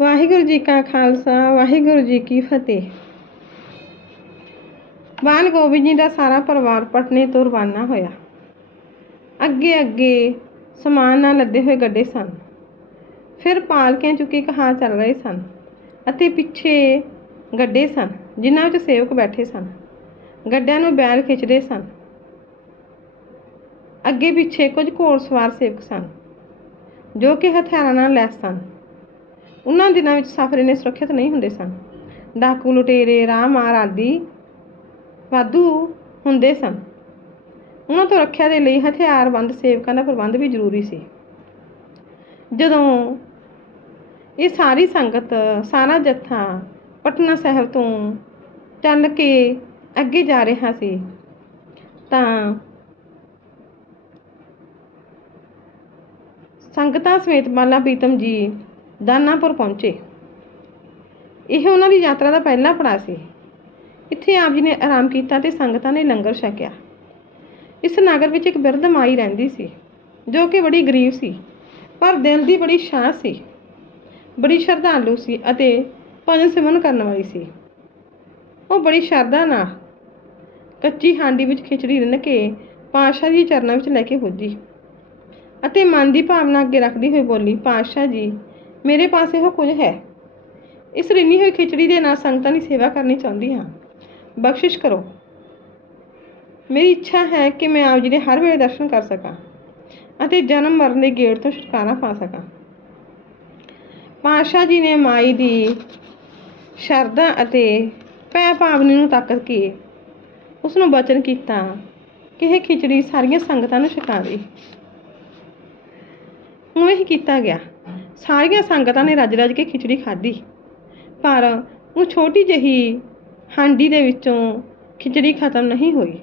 ਵਾਹਿਗੁਰੂ ਜੀ ਕਾ ਖਾਲਸਾ, ਵਾਹਿਗੁਰੂ ਜੀ ਕੀ ਫਤਿਹ। ਬਾਲ ਗੋਬਿੰਦ ਜੀ ਦਾ ਸਾਰਾ ਪਰਿਵਾਰ ਪਟਨੇ ਤੋਂ ਰਵਾਨਾ ਹੋਇਆ। ਅੱਗੇ ਅੱਗੇ ਸਮਾਨ ਨਾਲ ਲੱਦੇ ਹੋਏ ਗੱਡੇ ਸਨ। ਫਿਰ ਪਾਲਕਿਆਂ ਚੁੱਕੀ ਕਹਾ ਚੱਲ ਰਹੇ ਸਨ ਅਤੇ ਪਿੱਛੇ ਗੱਡੇ ਸਨ, ਜਿਨ੍ਹਾਂ ਵਿੱਚ ਸੇਵਕ ਬੈਠੇ ਸਨ। ਗੱਡਿਆਂ ਨੂੰ ਬੈਲ ਖਿੱਚਦੇ ਸਨ। ਅੱਗੇ ਪਿੱਛੇ ਕੁਝ ਘੋੜ ਸਵਾਰ ਸੇਵਕ ਸਨ, ਜੋ ਕਿ ਹਥਿਆਰਾਂ ਨਾਲ ਲੈਸ ਸਨ। ਉਹਨਾਂ ਦਿਨਾਂ ਵਿੱਚ ਸਫ਼ਰ ਇੰਨੇ ਸੁਰੱਖਿਅਤ ਨਹੀਂ ਹੁੰਦੇ ਸਨ। ਡਾਕੂ ਲੁਟੇਰੇ ਰਾਹ ਮਾਰ ਆਦਿ ਵਾਧੂ ਹੁੰਦੇ ਸਨ। ਉਹਨਾਂ ਤੋਂ ਰੱਖਿਆ ਦੇ ਲਈ ਹਥਿਆਰਬੰਦ ਸੇਵਕਾਂ ਦਾ ਪ੍ਰਬੰਧ ਵੀ ਜ਼ਰੂਰੀ ਸੀ। ਜਦੋਂ ਇਹ ਸਾਰੀ ਸੰਗਤ ਸਾਰਾ ਜੱਥਾ ਪਟਨਾ ਸਾਹਿਬ ਤੋਂ ਚੱਲ ਕੇ ਅੱਗੇ ਜਾ ਰਿਹਾ ਸੀ, ਤਾਂ ਸੰਗਤਾਂ ਸਮੇਤ ਬਾਲਾ ਪ੍ਰੀਤਮ ਜੀ ਦਾਨਾਪੁਰ ਪਹੁੰਚੇ। ਇਹ ਉਹਨਾਂ ਦੀ ਯਾਤਰਾ ਦਾ ਪਹਿਲਾ ਪੜਾਅ ਸੀ। ਇੱਥੇ ਆਪ ਜੀ ਨੇ ਆਰਾਮ ਕੀਤਾ ਤੇ ਸੰਗਤਾਂ ਨੇ ਲੰਗਰ ਛਕਿਆ। ਇਸ ਨਗਰ ਵਿੱਚ ਇੱਕ ਬਿਰਧ ਮਾਈ ਰਹਿੰਦੀ ਸੀ, ਜੋ ਕਿ ਬੜੀ ਗਰੀਬ ਸੀ, ਪਰ ਦਿਲ ਦੀ ਬੜੀ ਸ਼ਾਹ ਸੀ। ਬੜੀ ਸ਼ਰਧਾਲੂ ਸੀ ਅਤੇ ਭਜਨ ਸਿਮਰਨ ਕਰਨ ਵਾਲੀ ਸੀ। ਉਹ ਬੜੀ ਸ਼ਰਧਾ ਨਾਲ ਕੱਚੀ ਹਾਂਡੀ ਵਿੱਚ ਖਿਚੜੀ ਰਿੰਨ ਕੇ ਪਾਤਸ਼ਾਹ ਜੀ ਚਰਨਾਂ ਵਿੱਚ ਲੈ ਕੇ ਪੁੱਜੀ ਅਤੇ ਮਨ ਦੀ ਭਾਵਨਾ ਅੱਗੇ ਰੱਖਦੀ ਹੋਈ ਬੋਲੀ, ਪਾਤਸ਼ਾਹ ਜੀ ਮੇਰੇ ਪਾਸ ਇਹੋ ਕੁਝ ਹੈ। ਇਸ ਰਿੰਨੀ ਹੋਈ ਖਿਚੜੀ ਦੇ ਨਾਲ ਸੰਗਤਾਂ ਦੀ ਸੇਵਾ ਕਰਨੀ ਚਾਹੁੰਦੀ ਹਾਂ। ਬਖਸ਼ਿਸ਼ ਕਰੋ। ਮੇਰੀ ਇੱਛਾ ਹੈ ਕਿ ਮੈਂ ਆਪ ਜੀ ਦੇ ਹਰ ਵੇਲੇ ਦਰਸ਼ਨ ਕਰ ਸਕਾਂ ਅਤੇ ਜਨਮ ਮਰਨ ਦੇ ਗੇੜ ਤੋਂ ਛੁਟਕਾਰਾ ਪਾ ਸਕਾਂ। ਪਾਤਸ਼ਾਹ ਜੀ ਨੇ ਮਾਈ ਦੀ ਸ਼ਰਧਾ ਅਤੇ ਭੈ ਭਾਵਨੀ ਨੂੰ ਤੱਕ ਕੇ ਉਸ ਨੂੰ ਬਚਨ ਕੀਤਾ ਕਿ ਇਹ ਖਿਚੜੀ ਸਾਰੀਆਂ ਸੰਗਤਾਂ ਨੂੰ ਛਕਾਵੇ। ਉਵੇਂ ਹੀ ਕੀਤਾ ਗਿਆ। ਸਾਰੀਆਂ ਸੰਗਤਾਂ ਨੇ ਰੱਜ ਰੱਜ ਕੇ ਖਿਚੜੀ ਖਾਧੀ। ਪਰ ਉਹ ਛੋਟੀ ਜਿਹੀ ਹਾਂਡੀ ਦੇ ਵਿੱਚੋਂ ਖਿਚੜੀ ਖਤਮ ਨਹੀਂ ਹੋਈ।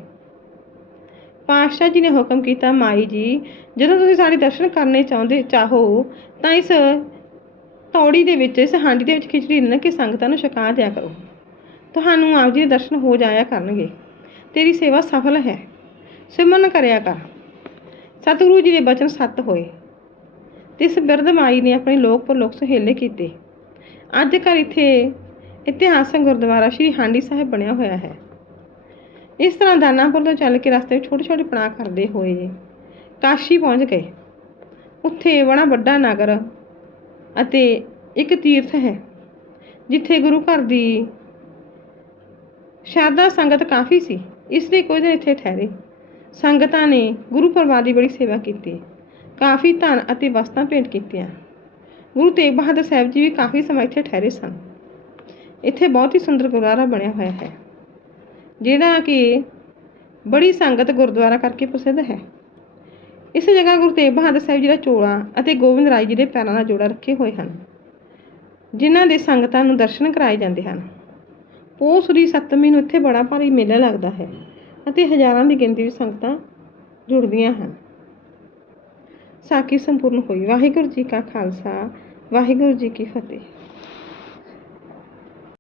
ਪਾਤਸ਼ਾਹ ਜੀ ਨੇ ਹੁਕਮ ਕੀਤਾ, ਮਾਈ ਜੀ, ਜਦੋਂ ਤੁਸੀਂ ਸਾਡੇ ਦਰਸ਼ਨ ਕਰਨੇ ਚਾਹੁੰਦੇ ਚਾਹੋ, ਤਾਂ ਇਸ ਤੌੜੀ ਦੇ ਵਿੱਚ, ਇਸ ਹਾਂਡੀ ਦੇ ਵਿੱਚ ਖਿਚੜੀ ਰਿੰਨ ਕੇ ਸੰਗਤਾਂ ਨੂੰ ਛਕਾ ਦਿਆ ਕਰੋ। ਤੁਹਾਨੂੰ ਆਪ ਜੀ ਦੇ ਦਰਸ਼ਨ ਹੋ ਜਾਇਆ ਕਰਨਗੇ। ਤੇਰੀ ਸੇਵਾ ਸਫਲ ਹੈ। ਸਿਮਰਨ ਕਰਿਆ ਕਰ। ਸਤਿਗੁਰੂ ਜੀ ਦੇ ਬਚਨ ਸੱਤ ਹੋਏ। ਤੇ ਇਸ ਬਿਰਧ ਮਾਈ ਨੇ ਆਪਣੇ ਲੋਕ ਪਰਲੋਕ ਸੁਹੇਲੇ ਕੀਤੇ। ਅੱਜ ਕੱਲ੍ਹ ਇੱਥੇ ਇਤਿਹਾਸਕ ਗੁਰਦੁਆਰਾ ਸ਼੍ਰੀ ਹਾਂਡੀ ਸਾਹਿਬ ਬਣਿਆ ਹੋਇਆ ਹੈ। ਇਸ ਤਰ੍ਹਾਂ ਦਾਨਾਪੁਰ ਤੋਂ ਚੱਲ ਕੇ ਰਸਤੇ ਵਿੱਚ ਛੋਟੇ ਛੋਟੇ ਪੜਾਅ ਕਰਦੇ ਹੋਏ ਕਾਸ਼ੀ ਪਹੁੰਚ ਗਏ। ਉੱਥੇ ਬੜਾ ਵੱਡਾ ਨਗਰ ਅਤੇ ਇੱਕ ਤੀਰਥ ਹੈ, ਜਿੱਥੇ ਗੁਰੂ ਘਰ ਦੀ ਸ਼ਰਧਾ ਸੰਗਤ ਕਾਫੀ ਸੀ। ਇਸ ਲਈ ਕੁਝ ਦਿਨ ਇੱਥੇ ਠਹਿਰੇ। ਸੰਗਤਾਂ ਨੇ ਗੁਰੂ ਪਰਿਵਾਰ ਦੀ ਬੜੀ ਸੇਵਾ ਕੀਤੀ। ਕਾਫੀ ਧਨ ਅਤੇ ਵਸਤਾਂ ਭੇਂਟ ਕੀਤੀਆਂ। ਗੁਰੂ ਤੇਗ ਬਹਾਦਰ ਸਾਹਿਬ ਜੀ ਵੀ ਕਾਫੀ ਸਮਾਂ ਇੱਥੇ ਠਹਿਰੇ ਸਨ। ਇੱਥੇ ਬਹੁਤ ਹੀ ਸੁੰਦਰ ਗੁਰਦੁਆਰਾ ਬਣਿਆ ਹੋਇਆ ਹੈ, ਜਿਹੜਾ ਕਿ ਬੜੀ ਸੰਗਤ ਗੁਰਦੁਆਰਾ ਕਰਕੇ ਪ੍ਰਸਿੱਧ ਹੈ। ਇਸ ਜਗ੍ਹਾ ਗੁਰੂ ਤੇਗ ਬਹਾਦਰ ਸਾਹਿਬ ਜੀ ਦਾ ਚੋਲਾ ਅਤੇ ਗੋਬਿੰਦ ਰਾਏ ਜੀ ਦੇ ਪੈਰਾਂ ਦਾ ਜੋੜਾ ਰੱਖੇ ਹੋਏ ਹਨ, ਜਿਨ੍ਹਾਂ ਦੇ ਸੰਗਤਾਂ ਨੂੰ ਦਰਸ਼ਨ ਕਰਾਏ ਜਾਂਦੇ ਹਨ। ਪੋਸ ਦੀ ਸੱਤਵੀਂ ਨੂੰ ਇੱਥੇ ਬੜਾ ਭਾਰੀ ਮੇਲਾ ਲੱਗਦਾ ਹੈ ਅਤੇ ਹਜ਼ਾਰਾਂ ਦੀ ਗਿਣਤੀ ਵਿੱਚ ਸੰਗਤਾਂ ਜੁੜਦੀਆਂ ਹਨ। ਸਾਖੀ ਸੰਪੂਰਨ ਹੋਈ। ਵਾਹਿਗੁਰੂ ਜੀ ਕਾ ਖਾਲਸਾ ਵਾਹਿਗੁਰੂ ਜੀ ਕੀ ਫਤਿਹ।